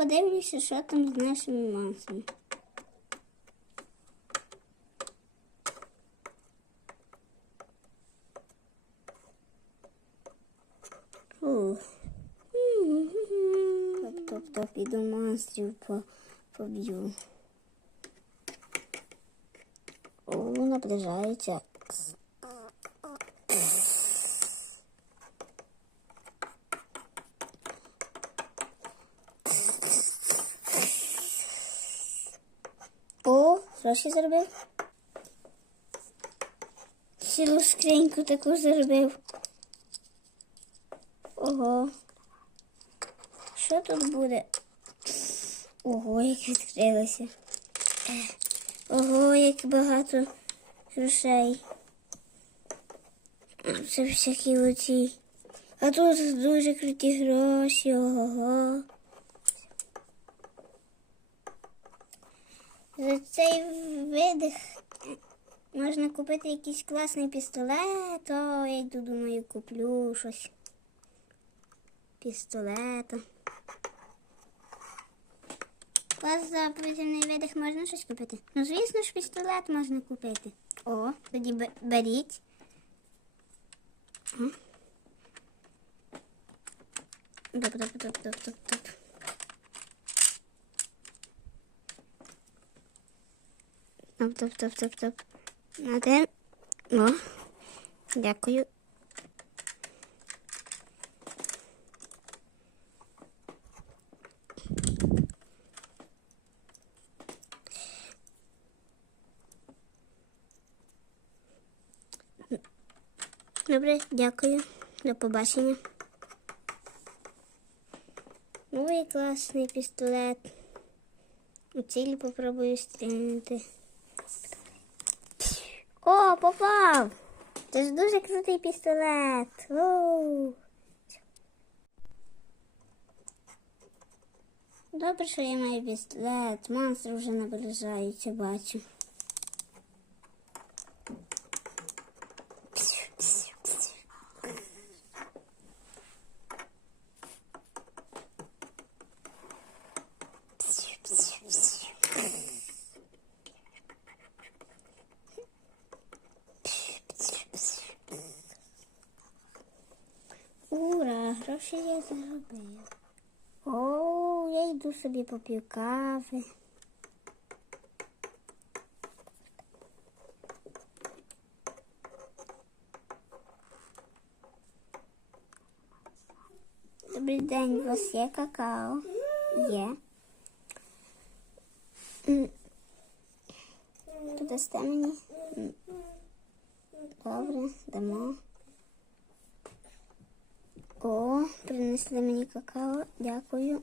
подивлюся, що там з нашим маслом. Фух. Топ, топ, топ, іду монстрів по, поб'ю. О, наближається. Ще зробив? Цілу скриньку таку зробив. Ого. Що тут буде? Ого, як відкрилося. Ого, як багато грошей. Це всякі оці. А тут дуже круті гроші. Ого. За цей видих можна купити якийсь класний пістолет, то я йду, думаю, куплю щось. Пістолета. У вас за повітряний видих можна щось купити? Ну, звісно ж, пістолет можна купити. О, тоді беріть. Доп, доп, доп, доп, доп, доп. Топ, топ, топ, топ, топ. Один. О, дякую. Добре, дякую. До побачення. Новий класний пістолет. У цілі попробую стрільнути. О, попав! Це ж дуже крутий пістолет. Оу. Добре, що я маю пістолет. Монстр вже наближається, бачу. Ура, гроші я заробив. О, я йду собі поп'ю кави. Добрий день, у вас є какао? Є. Подасте мені? Добре, дамо. О, принесли мені какао. Дякую.